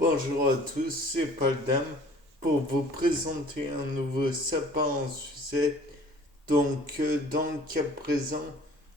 Bonjour à tous, c'est Paul Dame pour vous présenter un nouveau sapin en sucette. Dans le cas présent,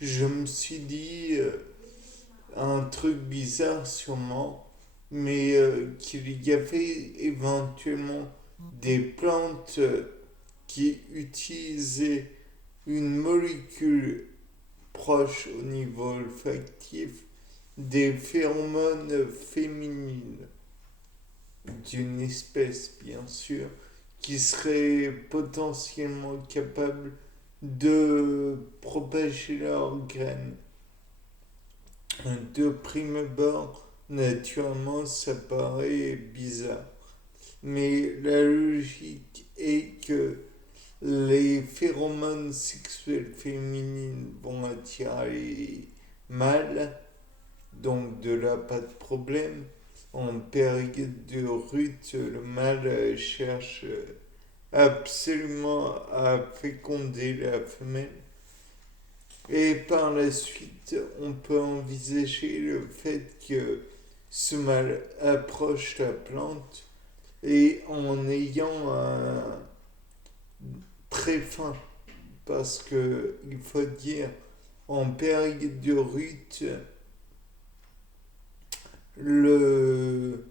je me suis dit un truc bizarre sûrement, mais qu'il y avait éventuellement des plantes qui utilisaient une molécule proche au niveau olfactif des phéromones féminines d'une espèce, bien sûr, qui serait potentiellement capable de propager leurs graines. De prime abord, naturellement, ça paraît bizarre. Mais la logique est que les phéromones sexuels féminines vont attirer les mâles, donc de là pas de problème. En période de rut, le mâle cherche absolument à féconder la femelle. Et par la suite, on peut envisager le fait que ce mâle approche la plante et en ayant un très fin, parce que il faut dire, en période de rut, le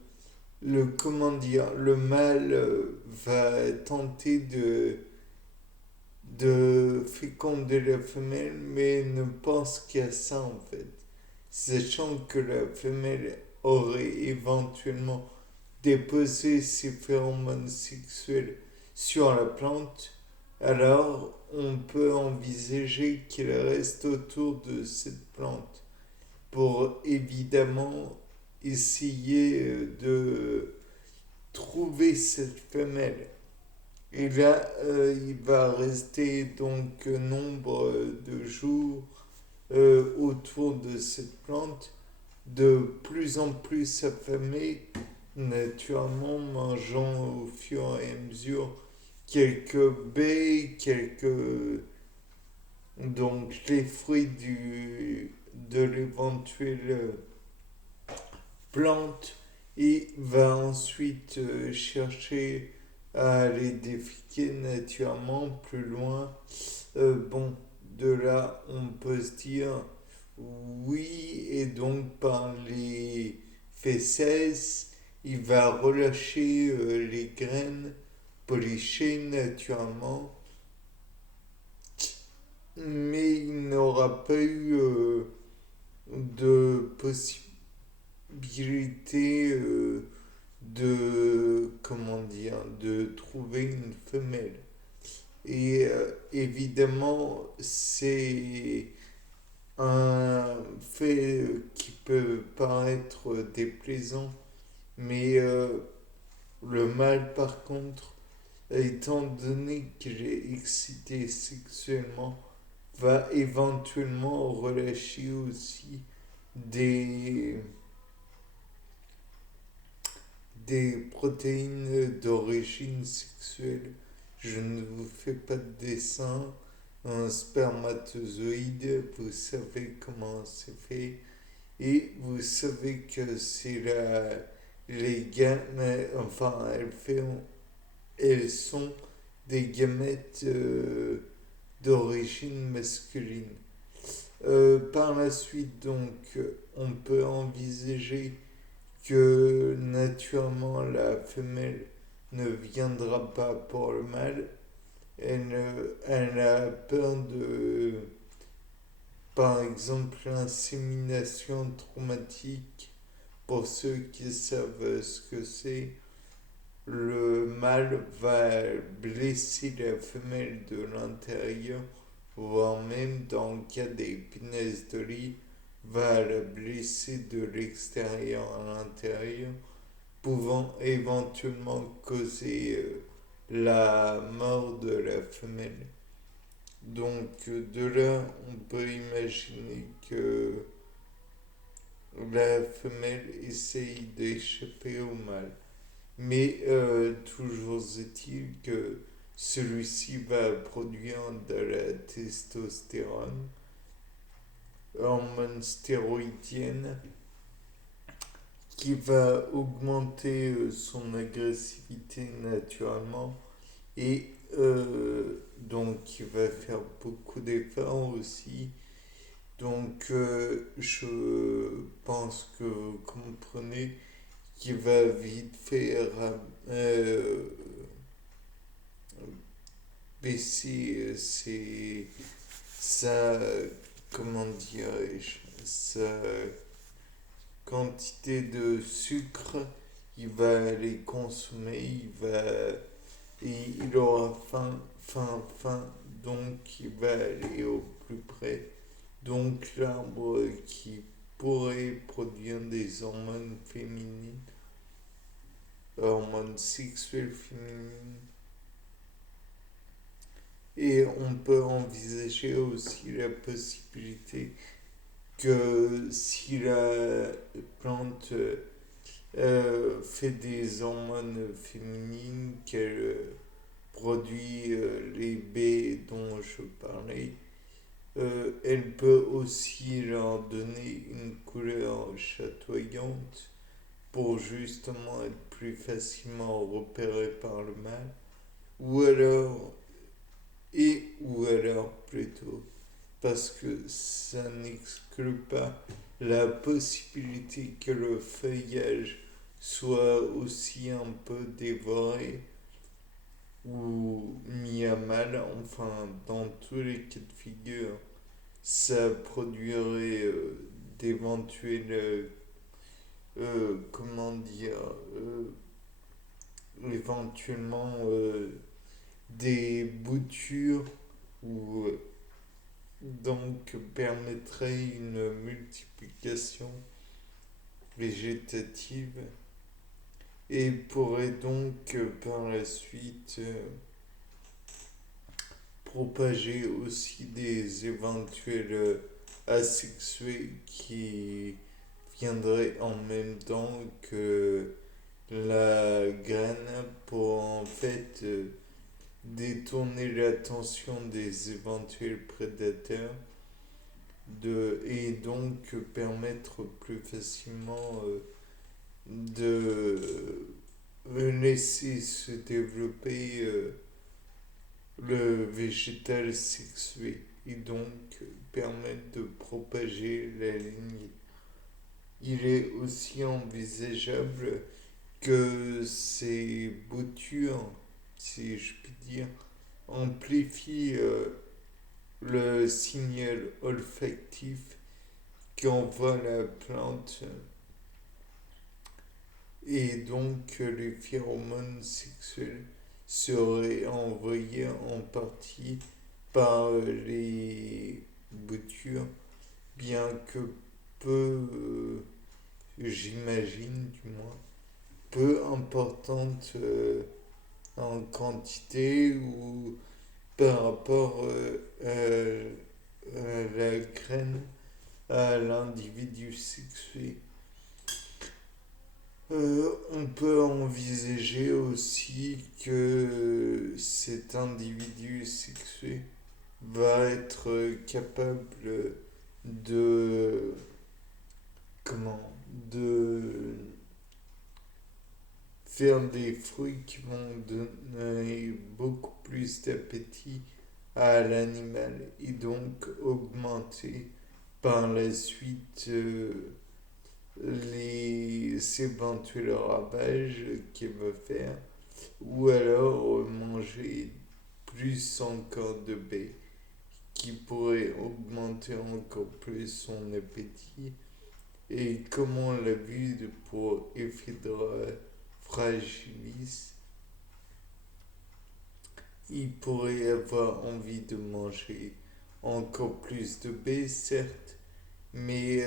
comment dire, le mâle va tenter de féconder la femelle, mais ne pense qu'à ça en fait. Sachant que la femelle aurait éventuellement déposé ses phéromones sexuels sur la plante, alors on peut envisager qu'il reste autour de cette plante pour évidemment essayer de trouver cette femelle. Et là, il va rester donc nombre de jours autour de cette plante, de plus en plus affamé, naturellement mangeant au fur et à mesure quelques baies, donc les fruits de l'éventuelle plante et va ensuite chercher à aller défiquer naturellement plus loin. Bon, de là, on peut se dire oui, et donc par les fesses, il va relâcher les graines polichées naturellement, mais il n'aura pas eu de possibilité de, comment dire, de trouver une femelle. Et évidemment, c'est un fait qui peut paraître déplaisant, mais le mâle, par contre, étant donné qu'il est excité sexuellement, va éventuellement relâcher aussi des, des protéines d'origine sexuelle. Je ne vous fais pas de dessin. Un spermatozoïde, vous savez comment c'est fait. Et vous savez que c'est les gamètes, enfin, elles sont des gamètes d'origine masculine. Par la suite, donc, on peut envisager que naturellement la femelle ne viendra pas pour le mâle. Elle a peur de, par exemple, l'insémination traumatique. Pour ceux qui savent ce que c'est, le mâle va blesser la femelle de l'intérieur, voire même dans le cas des punaises de lit, va la blesser de l'extérieur à l'intérieur, pouvant éventuellement causer la mort de la femelle. Donc de là, on peut imaginer que la femelle essaye d'échapper au mâle. Mais toujours est-il que celui-ci va produire de la testostérone, hormone stéroïdienne, qui va augmenter son agressivité naturellement et donc il va faire beaucoup d'efforts aussi. Donc je pense que vous comprenez qu'il va vite faire euh, baisser sa, comment dirais-je, sa quantité de sucre, il va les consommer, et il aura faim, donc il va aller au plus près. Donc l'arbre qui pourrait produire des hormones féminines, hormones sexuelles féminines. Et on peut envisager aussi la possibilité que si la plante fait des hormones féminines, qu'elle produit les baies dont je parlais, elle peut aussi leur donner une couleur chatoyante pour justement être plus facilement repérée par le mâle, ou alors, ou alors plutôt, parce que ça n'exclut pas la possibilité que le feuillage soit aussi un peu dévoré ou mis à mal, enfin dans tous les cas de figure, ça produirait d'éventuels, comment dire, éventuellement des boutures ou donc permettrait une multiplication végétative et pourrait donc par la suite propager aussi des éventuels asexués qui viendraient en même temps que la graine pour en fait détourner l'attention des éventuels prédateurs et donc permettre plus facilement de laisser se développer le végétal sexué et donc permettre de propager la lignée. Il est aussi envisageable que ces boutures, si je puis dire, amplifient le signal olfactif qu'envoie la plante et donc les phéromones sexuels seraient envoyés en partie par les boutures, bien que peu, j'imagine du moins, peu importante en quantité ou par rapport à la graine, à l'individu sexué. On peut envisager aussi que cet individu sexué va être capable de comment de faire des fruits qui vont donner beaucoup plus d'appétit à l'animal et donc augmenter par la suite les éventuels ravages qu'il va faire ou alors manger plus encore de baies qui pourrait augmenter encore plus son appétit et comme on l'a vu pour Ephedra fragilis, il pourrait avoir envie de manger encore plus de baies, certes, mais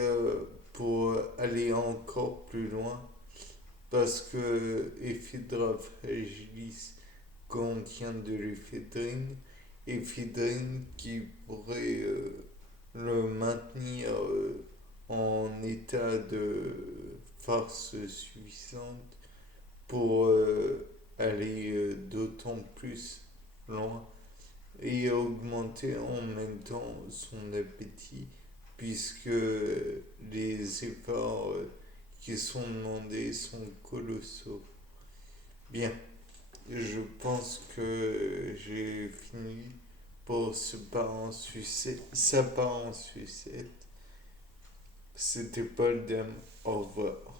pour aller encore plus loin, parce que Ephedra fragilis contient de l'éphédrine, éphédrine qui pourrait le maintenir en état de force suffisante pour aller d'autant plus loin et augmenter en même temps son appétit puisque les efforts qui sont demandés sont colossaux. Bien, je pense que j'ai fini pour sa part en sucette. C'était Paul Dame. Au revoir.